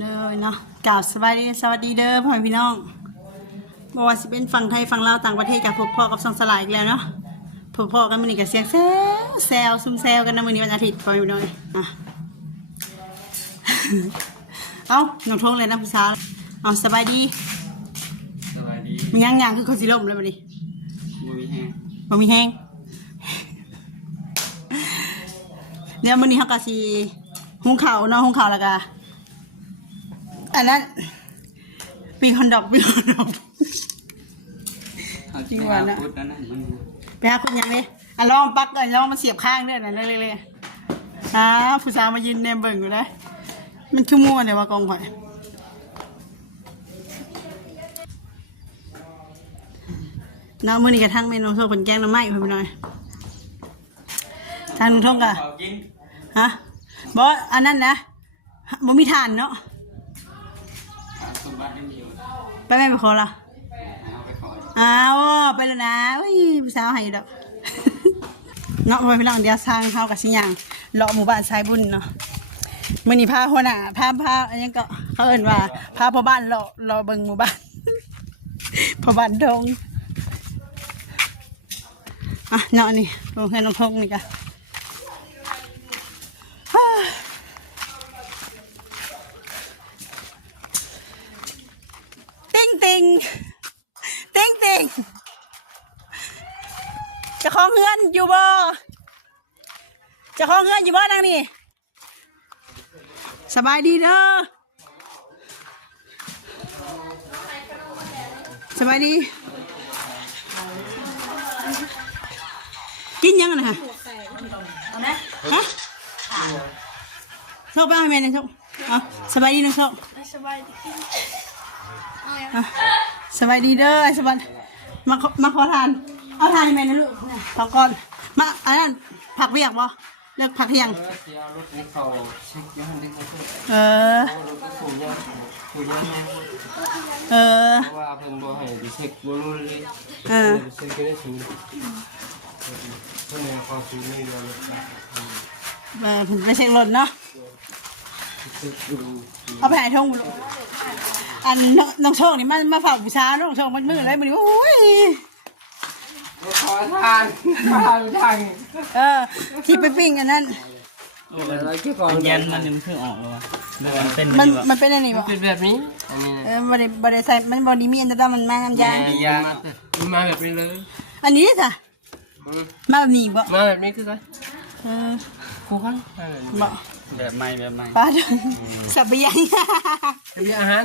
เลยเนาะกล่าวสวัสดีเด้อพ่อแม่พี่น้องบอกว่าสิเป็นฝั่งไทยฝั่งลาวต่างประเทศกับพบพ่อกับสองสลายอีกแล้วเนาะพบพ่อกันมื้อนี้กับเสียงแซวซุ่มแซวกันนะมื้อนี้วันอาทิตย์พ่อแม่พี่น้องอ่ะ เอาน้องทงเลยนะผู้สาวเอาสบายดีมีย่างคือคนสิล่มเลยบัดนี้บ่มีแห้งเนี่ยมื้อนี้เฮาก็สิหุงข้าวเนาะหุงข้าวแล้วก็อันนั้นปีคอนดอกจริงว่านะไปหาคุณยังนี่ลองปักเลยลองมาเสียบข้างด้วยนะเลยผู้สาวมายืนเนมเบิ่งอยู่นะมันคือมั่วเดี๋ยวว่ากองไผ่น้ามือนี่กระทั่งเมนูโซ่ผลแกงน้ำไหม้ไปหน่อยทางนุ่งท่องกะฮะบอสอันนั้นนะบ่มีทานเนาะไปไม่ไปขอละไปแล้วนะผู้สาวให้ดอกเนาะไปพี่น้องเดียวสร้างเขากับสิยังเลาะหมู่บ้านสายบุญเนาะมื่อนี้พาหัวหน้าพาอันนี้ก็เขาเอิ้นว่าพาพ่อบ้านเลาะเบิ่งหมู่บ้านพ่อบ้านดงเนาะนี่โรงเรียนน้องทงนี่กะติงจะคล้องเฮือนอยู่บ่นางนี่สบายดีเด้อสบายดีกินยังนะฮะฮะโชคไปเอาให้แม่หน่อยโชคสบายดีนะโชคสบายดีเด้อไอ้สบันมาขอทานเอาทานให้แม่นะลูกสองก้อนมาอันนั้นผักเรียกบ่เลือกผักเที่ยงว่าเพิ่นบ่ให้ดิเช็คบ่รู้เลยเช็คได้ถึงเพิ่นให้ความสูงนี่เดียวเลยไปเช็ครถเนาะเอาไปหาทงลูกอันน้องโชคนี่มาฝากบูชาน้องโชคมันมือเลยมันโอ้ยขอทานที่ไปปิ้งอันนั้นยันมันยังเพิ่งออกเลยวะมันเป็นอะไรบ่เป็นแบบนี้บริใส่มันบอดี้มีอันแต่มันมาน้ำยามาแบบนี้เลยอันนี้จ้ะมาแบบนี้บ่มาแบบนี้คือกันคู่กันบ่แบบใหม่ป้าสับไปยังเป็นอาหาร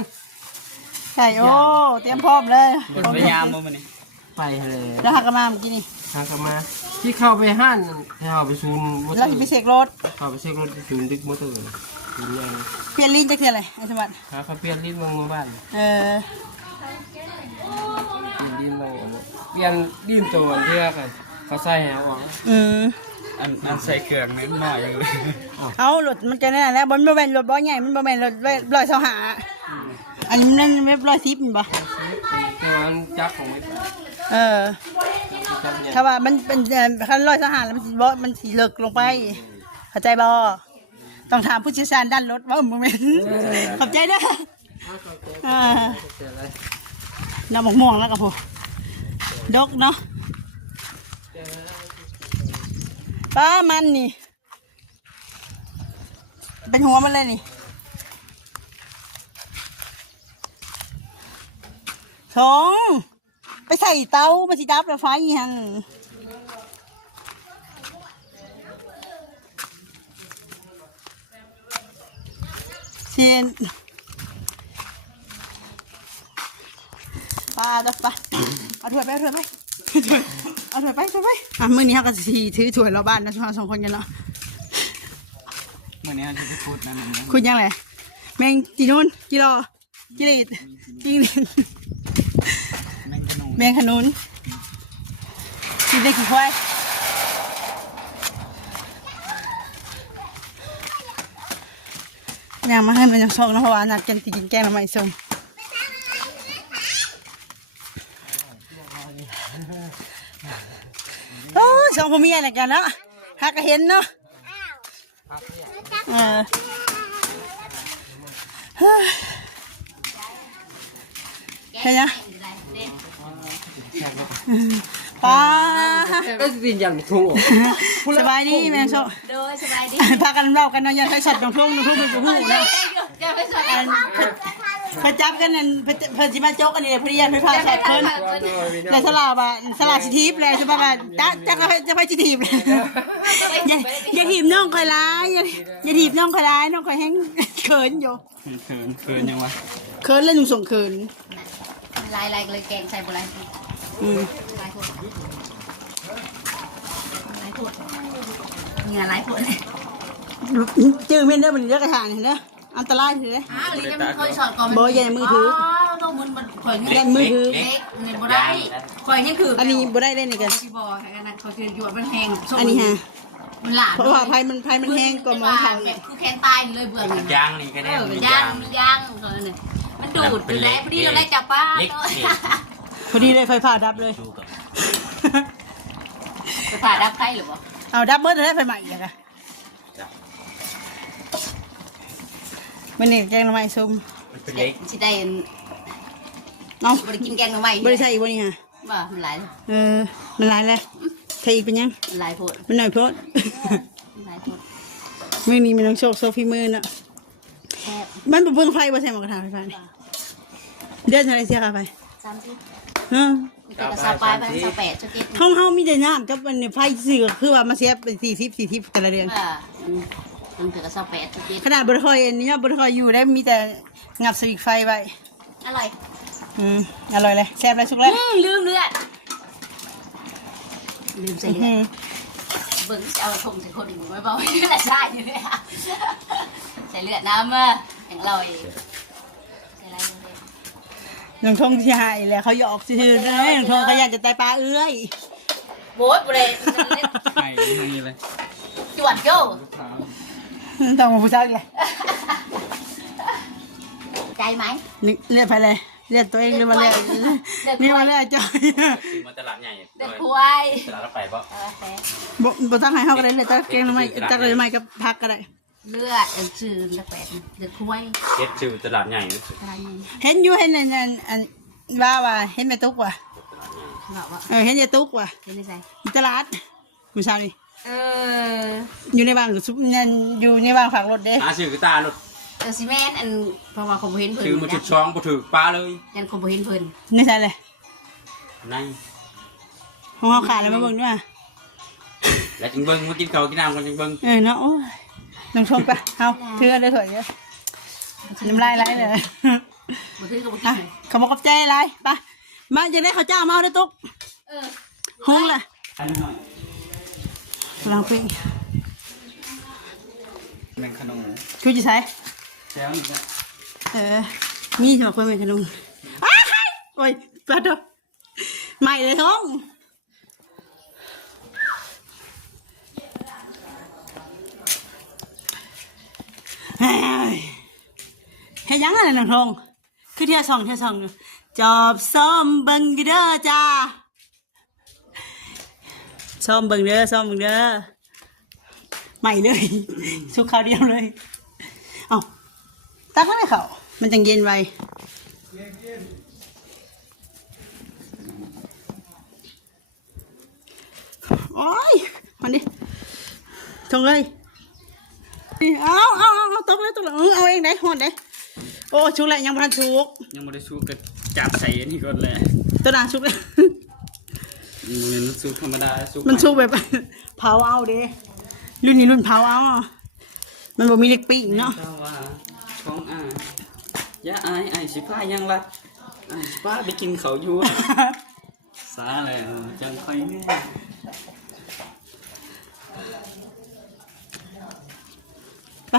ใช่โอ้เตรียมพร้อมเลยพยายามบ่มันนี่ไปเลยแล้วหักมาเมื่อกี้นี่หักมาที่เข้าไปห้านเข้าไปซูนแล้วจะไปเช็ครถเข้าไปเช็ครถซูนดึกมอเตอร์เปลี่ยนลิ้นจะคืออะไรไอ้สวัสดิ์เขาเปลี่ยนลิ้นเมืองบ้านเปลี่ยนลิ้นตัวเที่ยกันเขาใส่แหวออกอันใส่เครื่องนิดหน่อยอยู่เอารถมันจะนั่นแหละบนบ่แม่นรถบ่ใหญ่มันบ่แม่นรถร้อยเท่าหาอันนี้นั่นเว็บ110มันบ่แต่มันจักของไม่ถ้าว่ามันเป็นคันร้อยเท่าหาแล้วมันสิเลิกลงไปเข้าใจบ่ต้องถามผู้เชี่ยวชาญด้านรถว่าบ่แม่นขอบใจเด้อน้ำหมกม่วงแล้วก็พอดกเนาะป้ามันนี่เป็นหัวมันเลยนี่ทงไปใส่เตามาสิดับไฟยังเชียนป้าดับไปเอาถ้วยไปมื้อนี้เขาก็สีถือถ้วยเราบ้านนะช่วง2 คนกันเนาะมื้อนี้เราจะพูดนะคุณยังไงแมงจีนูนกิโลกิเลสจิงแมงขนุนกินได้กี่ควายอยากมาให้มันยังชอบนะเพราะว่านัดกันกินแกงทำไมส้มสองพ่อเมียอะไรกันเนาะฮักก็เห็นเนาะ เห็นยังป้า ก็สิยันทุ่ง สบายดีแม่โช โดยสบายดี พากันเล่ากันเนาะอย่าใช้ช็อตของทุ่งเป็นหูนะ จะไปสอน เพิ่นจับกันนั่นเพิ่นสิมาโจกอันนี้พอดีเพิ่นพาช็อตเพิ่นแล้วสลาบ่สลาสิทีบเลยใช่ป่ะว่าจะไปสิทีบอย่าทีบน้องคอยร้ายอย่าทีบน้องคอยร้ายน้องคอยแฮงเขินอยู่ เขินยังวะ เขินแล้วหนุ่มส่งเขิน ลายเลยแกงใส่บุไรลายโคตรเหงื่อลายโคตร จื้อเม่นได้อมันเลือกกระถางเห็นเด้ออันตรายถือเด้อ อ้าวลีมันเคยสอนก่อน บ่ใหญ่มือถือ ต้องมันข่อย ใหญ่มือถือ เล็กเงินบ่ได้ข่อยยังคือ อันนี้บ่ได้เล่นนี่กัน ที่บ่แค่นั้นข่อยคือหยวดมันแห้ง อันนี้ฮะ มันหลา เพราะว่าไผมันแห้งกว่าหมองเขา เนี่ยคือแค้นตายเลยเบื่อเงิน ย่างนี่ก็ได้ ย่างเนี่ยมันดูดเลยพอดีเราได้จับป้า พอดีเลยไฟฟ้าดับเลย จะผ่าดับใครหรือเปล่า เอาดับเบิดได้ไฟใหม่อีกอ่ะมันนี่แกงหน่อไม้ส้ม เป็นเล็ก สิได้ เนาะ บริกินแกงหน่อไม้ บ่ได้ใส่อีกบ่นี่ฮะ ว่ามันหลาย มันหลายแล้วใส่อีกเป็นยัง หลายโพด มันหน่อยโพด หลายโพด มื้อนี้มันต้องโชคโซฟีมือน่ะ แซ่บ มันบ่เบิ่งไฟบ่ใส่หมอกระทะไฟฟ้านี่เดือนเท่าไหร่เสียค่าไฟ 30 ฮะ เป็นกระสาปลายไป28จะเก็บ เฮามีแต่น้ำกับอันนี้ไฟซื้อก็คือว่ามาเสียเป็น40แต่ละเดือน มันเป็นกระสา8จะเก็บ ขนาดบ่ได้ค่อยอันนี้บ่ได้ค่อยอยู่ได้มีแต่งับสวิตช์ไฟไว้ อร่อย อร่อยเลยแซ่บเลยสุกเลย ลืมเลือดลืมใส่เลือดเบิ่งเอาทงใส่คนอื่นไม่เบาไม่ได้ใช่อยู่เลยใส่เลือดน้ำอย่างเราเองใส่อะไรเลย น้องทงที่หายแล้วเขาหยอกซื่อๆเลยน้องทงก็อยากจะไตปลาเอื้อย โบ๊ทบุเรน ไข่นี่เลย จวดโย่ ต้องมาพูดซักเลย ใจไหม เลือดไปเลยเลือดตัวเองหรือว่าเลือดนี่ว่าเลือดจอย คือมาตลาดใหญ่ เด็กควาย ตลาดรถไฟป่ะ บ่ตั้งให้เฮาก็ได้เลยตั้งเกงทำไมตั้งเลยไม่กับพักก็ได้ เลือดชื่อเด็กแปดเด็กควาย เก็ตชื่อตลาดใหญ่ อะไรนี่ เห็นอยู่เห็นอันว่าเห็นแม่ตุ๊กว่ะ บอกว่า เห็นยายตุ๊กว่ะ เป็นยังไง ตลาดมื้อเช้านี่ เออ อยู่ในบ้านซุปนั่นอยู่ในบ้านฝากรถเด้ หาชื่อตารถ ซีเมนต์อันเพราะว่าคอมเห็นเพิ่น ชื่อมาจุดช่องมาถือปลาเลย ยันคอมเห็นเพิ่น นี่ใช่เลย ใน ของเฮาขาดแล้วมาเบิ่งด้วย แล้วจึงเบิ้งมากินข้าวกินน้ำกันจึงเบิ้ง เนาะโอ้ยน้องชมไปเฮาถือได้ถอยเยอะน้ำลายไหลเลย บ่ถือก็บ่กิ อ่ะ น ขอบอกกับใจไรไปมาจะได้ข้าวเจ้ามาเอาได้ตุ๊ก เออ ห้องละ อันนี้หน่อย ลองปิ้ง แมงขนม คือจะใช้ แซวนี่นะ มีสมัครเป็นเมนขนมอ้าวโอ้ยปลาดอกใหม่เลยท้องเฮ้ยยังอะไรน้องทองคือเที่ยวส่องจอบซ้อมเบิ่งเด้อจ้าซ้อมเบิ่งเด้อใหม่เลยสุกข้าวเดียวเลยเอ้าตักไม่เขามันจังเย็นไวโอ้ยมันดิทงเลยเอาตกเลยเอาเองได้หอดได้โอ้ชุกแล้วยังพันชุก ยังไม่ได้สู้กับจับใส่อันนี้ก่อนเลย ตัวด่างชุกเลย มันสู้ธรรมดาสู้ มันชุกแบบ เผาเอาเด้รุ่นนี้รุ่นเผาเอาอ่ะมันบ่มีเล็กปีกเนาะ ว่าช่องอย่าอายสิพายังรัดสิพาไปกินเขาอยู่ซาเลยจังค่อยนี่ ไป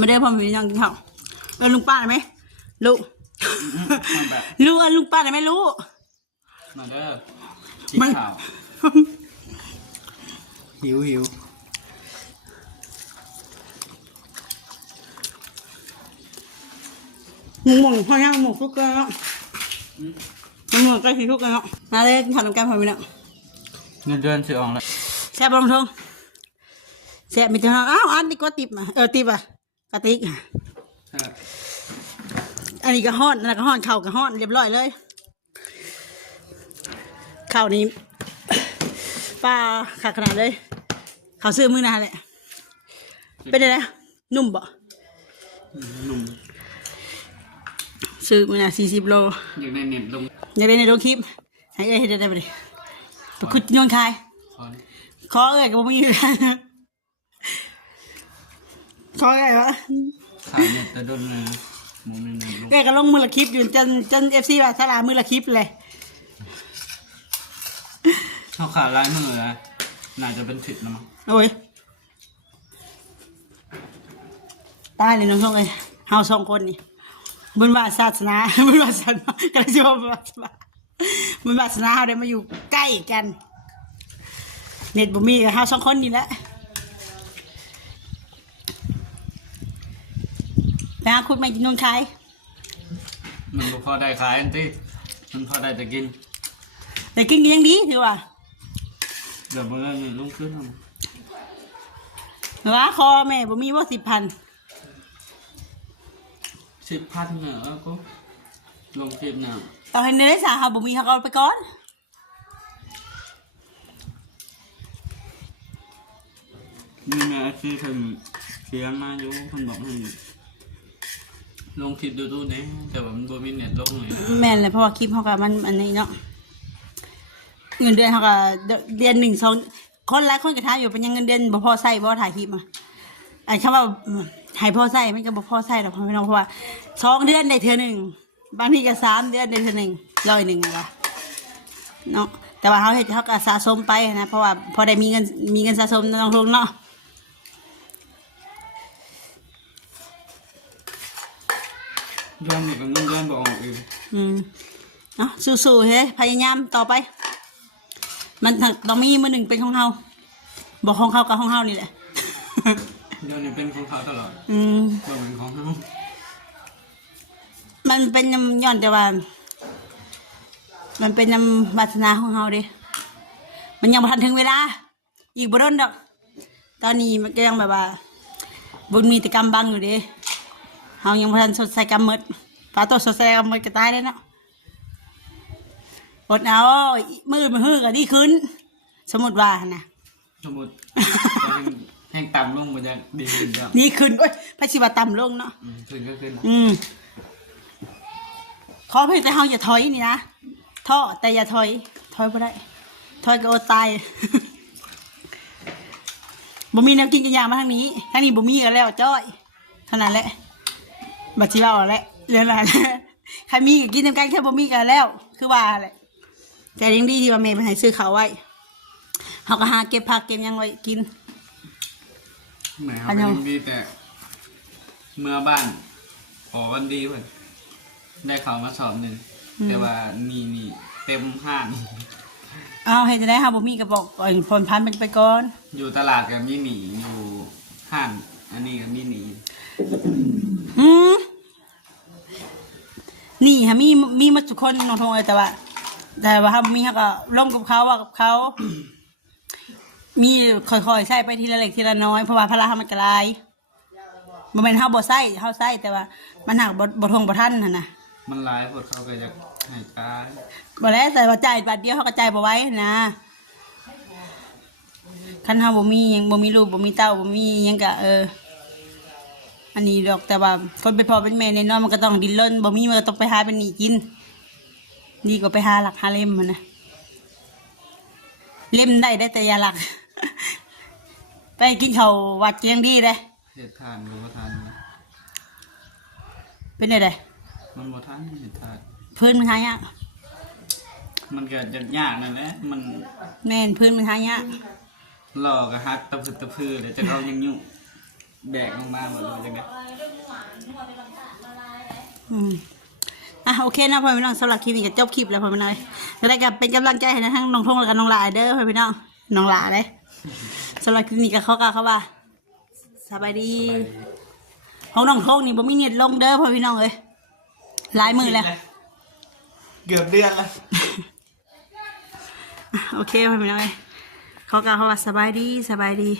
มาเด้อพ่อแม่ยังกินข้าวลุงป้าได้ไหมลูกลุงป้าได้ไหมลูก มาเด้อกินข้าวหิว หมูพ่อย่างหมูทุกกันเนาะหมูใกล้ที่ทุกกันเนาะมาเลยกินข้าวน้ำแกงพ่อแม่เนาะ เงินเดือนสิออกแล้ว แซ่บบ่ลงทงแซ่บมีแต่อ้าวอันนี้ก็ติบมาติบอ่ะกระติก อันนี้ก็ฮ้อนอันนั้นก็ฮ้อนข้าวก็ฮ้อนเรียบร้อยเลยข้าวนี้ปลาขาดขนาดเลยข้าวซื้อมื้อหนาแหละเป็นไงนุ่มบ่ นุ่ม ซื้อมื้อหนา40 โล อยากได้เน็ตลง อยากได้ในโรงคลิปให้เอ้ยเฮ็ดได้บ่ดิไปขุดโยนคาย คอน ขอเอ้ยก็บ่มีขอเอ้ยวะ ขายเน็ตแต่โดนเลยโมเมนต์ลง เอ้ยก็ลงมือละคลิปอยู่จน FC ว่าสลามือละคลิปเลย เขาขาดลายมือแล้วน่าจะเป็นผิดนะมั้ง โอ้ยตายเลยน้องทงเอ้ยเฮา2 คนนี่บุญวาศาสนา บุญวาสนาก็เลยสิว่าบุญวาสนาบุญวาสนาเฮาได้มาอยู่ใกล้กันเน็ตบ่มีก็เฮา2 คนนี่แหละไปหาคุดมากินนนคาย มันบ่พอได้ขายอันที่มันพอได้จะกิน แต่กินก็ยังดีถือว่า เดี๋ยวมันเงินลงขึ้น ว่าคอแม่บ่มีว่า10,000 10,000เนี่ยก็ลงคลิปเนี่ย เอาให้เนื้อสาเฮาบ่มีเฮาก็เอาไปก่อน มีแม่ที่เพิ่นเขียนมาอยู่เพิ่นบอกให้ลงคลิปดูๆนี่แต่ว่ามันบ่มีเน็ตลงเลย แม่นเลยเพราะว่าคลิปเฮาก็มันอันนี้เนาะเงินเดือนเฮาก็เดือน1 2คนหลายคนก็ถามอยู่เป็นยังเงินเดือนบ่พอใช้บ่ถ่ายคลิปอ่ะไอ้คำว่าให้พอใช้มันก็บ่พอใช้ดอกพี่น้องเพราะว่า2 เดือนได้เทื่อหนึงบางทีก็3 เดือนได้เทื่อหนึง100นึงอะว่ะเนาะแต่ว่าเฮาเฮ็ดเฮาก็สะสมไปนะเพราะว่าพอได้มีเงินสะสมน้องลงเนาะ เดือนนี้ก็เงินเดือนบ่ออกอีก เนาะสู้ๆเฮ้ยพยายามต่อไป มันต้องมีมือหนึ่งเป็นของเฮาบอกของเขากับของเฮานี่แหละ เดี๋ยวนี้เป็นของเขาตลอด บ่เป็นของเฮา มันเป็นย้อนแต่ว่า มันเป็นวาสนาของเฮาเด้มันยังบ่ทันถึงเวลา อีกบ่โดนดอก ตอนนี้มันก็ยังแบบว่าบุญมีแต่กรรมบังอยู่เด้เฮายังบ่ทันสดใสกรรมหมดฟ้าตกสดใสกรรมหมดก็ตายเลยเนาะอดเอามืดมันฮือก็ดีขึ้น สมมุติว่านะ สมมุติแห้งต่ำลงมันจะดีขึ้นจ้ะ ดีขึ้นโอ้ยพระชีวต่ำลงเนาะ ขึ้นก็ขึ้น ขอเพียงแต่เฮาอย่าถอยนี่นะท้อแต่อย่าถอยบ่ได้ถอยก็อดตาย บ่มีแนวกินกันยางมาทางนี้บ่มีกันแล้วจ้อยเท่านั้นแหละบัดสิเว้าแหละเรื่องอะไรใครมีก็กินนำกันแค่บ่มีกันแล้ว คือว่าแหละแต่ยังดีที่ว่าแม่ไปให้ซื้อข้าวไว้เฮาก็หาเก็บผักเก็บหยังไว้กิน แหมเขาเป็นดีแต่เมื่อบ้านขอวันดีเพิ่นได้เขามาสอบหนึ่งแต่ว่านี่เต็มห้าง เอาให้จะได้เฮาบ่มีก็บอกผลพันไปก่อน อยู่ตลาดกับมีหนีอยู่ห้างอันนี้กับมีหนี นี่ฮะมีมาทุกคนน้องทงเลยแต่ว่าเขามีเขาก็ร่วมกับเขาว่ากับเขา มีค่อยๆใส่ไปทีละเล็กทีละน้อยเพราะว่าพละมันกระไรบ่แม่นเฮาบ่ใส่เฮาใส่แต่ว่ามันหักบ่ทงบ่ทันหั่นน่ะ มันหลายพวกเขาก็จะให้ตาย บ่แล้วแต่ว่าจ่ายบาทเดียวเฮาก็จ่ายบ่ไหว้นะคันเฮาบ่มีหยังบ่มีลูกบ่มีเต้าบ่มีหยังก็อันนี้ดอกแต่ว่าคนเป็นพ่อเป็นแม่แน่นอนมันก็ต้องดิ้นรนบ่มีมันก็ต้องไปหาเป็นหนี้กินนี่ก็ไปหาหลักหาเล่มมันนะเล่มได้แต่อย่าหลัก ไปกินข้าววัดเกียงดีเลย เหตุทานหรือว่าทาน เป็นไง มันบ่ทานเหตุทาน พื้นมันหายาก มันก็จะยากนั่นแหละมัน แม่นพื้นมันหายาก หลอกกับฮักตะพึดตะพือเลยจะเขายังยุ่งแบกลงมาหมดเลยจังไง โอเคนะพ่อพี่น้องสำหรับคลิปนี้ก็จบคลิปแล้วพ่อพี่น้องแล้วได้กับเป็นกำลังใจให้นะทั้งน้องทงและกับน้องหลายเด้อพ่อพี่น้องน้องหลาเลยสำหรับคลิปนี้ก็เขาว่าสบายดีของน้องทงนี่บ่มีเน็ตลงเด้อพ่อพี่น้องเอ้ยหลายมือแล้ว เกือบเดือนละ โอเคพ่อพี่น้องเอ้ยเขาว่าสบายดี